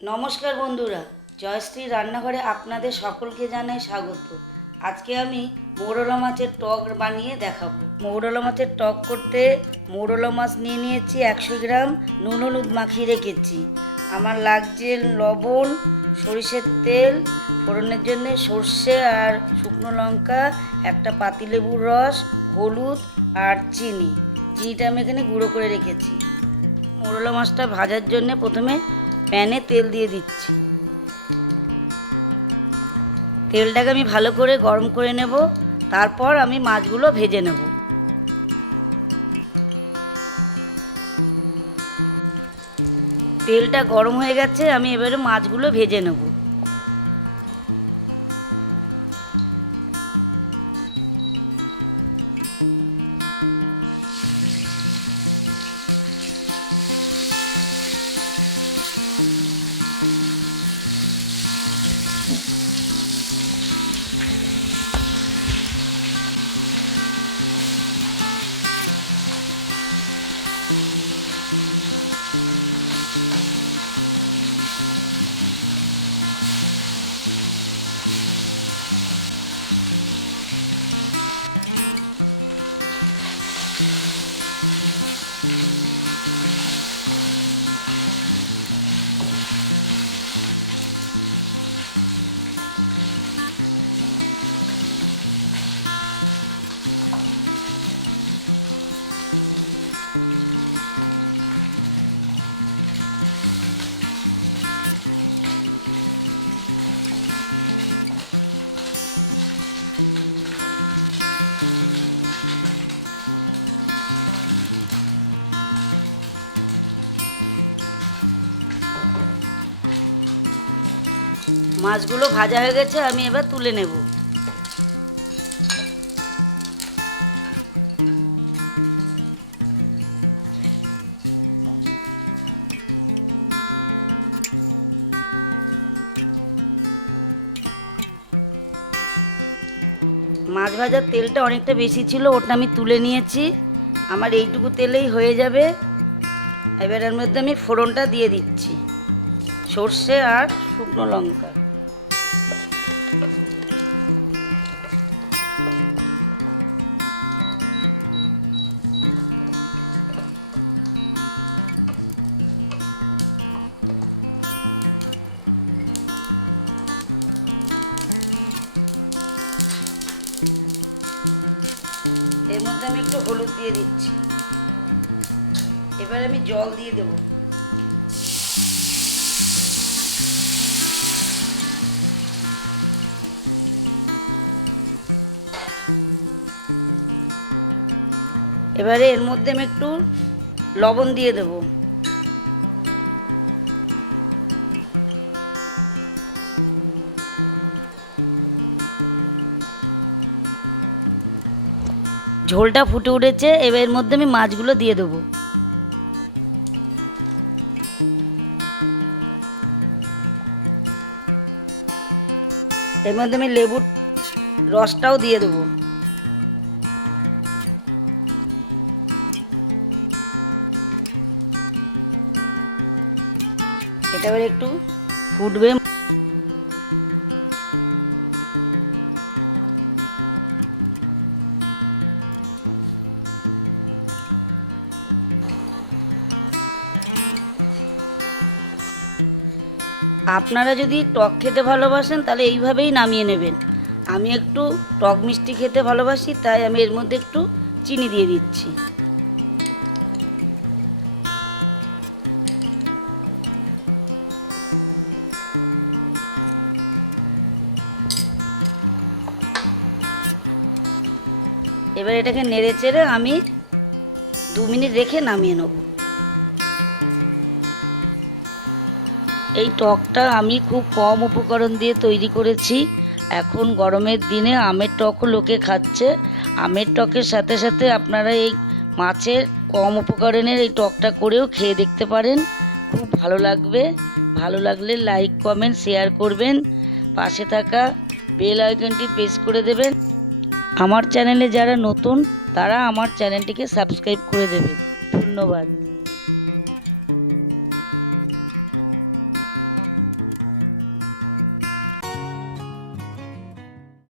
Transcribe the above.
নমস্কার বন্ধুরা, জয়শ্রী রান্নাঘরে আপনাদের সকলকে জানাই স্বাগত। আজকে আমি মৌরলা মাছের টক বানিয়ে দেখাবো। মৌরলা মাছের টক করতে মৌরলা মাছ নিয়ে নিয়েছি 100 গ্রাম, নুন হলুদ মাখিয়ে রেখেছি। আমার লাগছে লবণ, সরিষের তেল, ফোড়নের জন্য সর্ষে আর শুকনো লঙ্কা, একটা পাতিলেবুর রস, হলুদ আর চিনিটা আমি এখানে গুঁড়ো করে রেখেছি। মৌরলা মাছটা ভাজার জন্য প্রথমে প্যানে তেল দিয়ে দিচ্ছি। তেলটাকে আমি ভালো করে গরম করে নেব, তারপর আমি মাছগুলো ভেজে নেব। তেলটা গরম হয়ে গেছে, আমি এবারে মাছগুলো ভেজে নেব। মাছগুলো ভাজা হয়ে গেছে, আমি এবার তুলে নেব। মাছ ভাজার তেলটা অনেকটা বেশি ছিল, ওটা আমি তুলে নিয়েছি। আমার এইটুকু তেলেই হয়ে যাবে। এবার এর মধ্যে আমি ফোড়নটা দিয়ে দিচ্ছি, সর্ষে আর শুকনো লঙ্কা। এর মধ্যে আমি একটু হলুদ দিয়ে দিচ্ছি। এবার আমি জল দিয়ে দেব। এবারে এর মধ্যে আমি একটু লবণ দিয়ে দেব। ঝোলটা ফুটে উঠেছে, এবার এর মধ্যে আমি মাছগুলো দিয়ে দেবো। এর মধ্যে আমি লেবুর রসটাও দিয়ে দেবো। এটা এবার একটু ফুটবে। আপনারা যদি টক খেতে ভালোবাসেন তাহলে এইভাবেই নামিয়ে নেবেন। আমি একটু টক মিষ্টি খেতে ভালোবাসি, তাই আমি এর মধ্যে একটু চিনি দিয়ে দিচ্ছি। এবার এটাকে নেড়ে চেড়ে আমি 2 মিনিট রেখে নামিয়ে নেব। এই টকটা আমি খুব কম উপকরণ দিয়ে তৈরি করেছি। এখন গরমের দিনে আমের টকও লোকে খাচ্ছে। আমের টকের সাথে সাথে আপনারা এই মাছের কম উপকরণের এই টকটা করেও খেয়ে দেখতে পারেন, খুব ভালো লাগবে। ভালো লাগলে লাইক, কমেন্ট, শেয়ার করবেন। পাশে থাকা বেল আইকনটি প্রেস করে দেবেন। আমার চ্যানেলে যারা নতুন তারা আমার চ্যানেলটিকে সাবস্ক্রাইব করে দেবেন। ধন্যবাদ।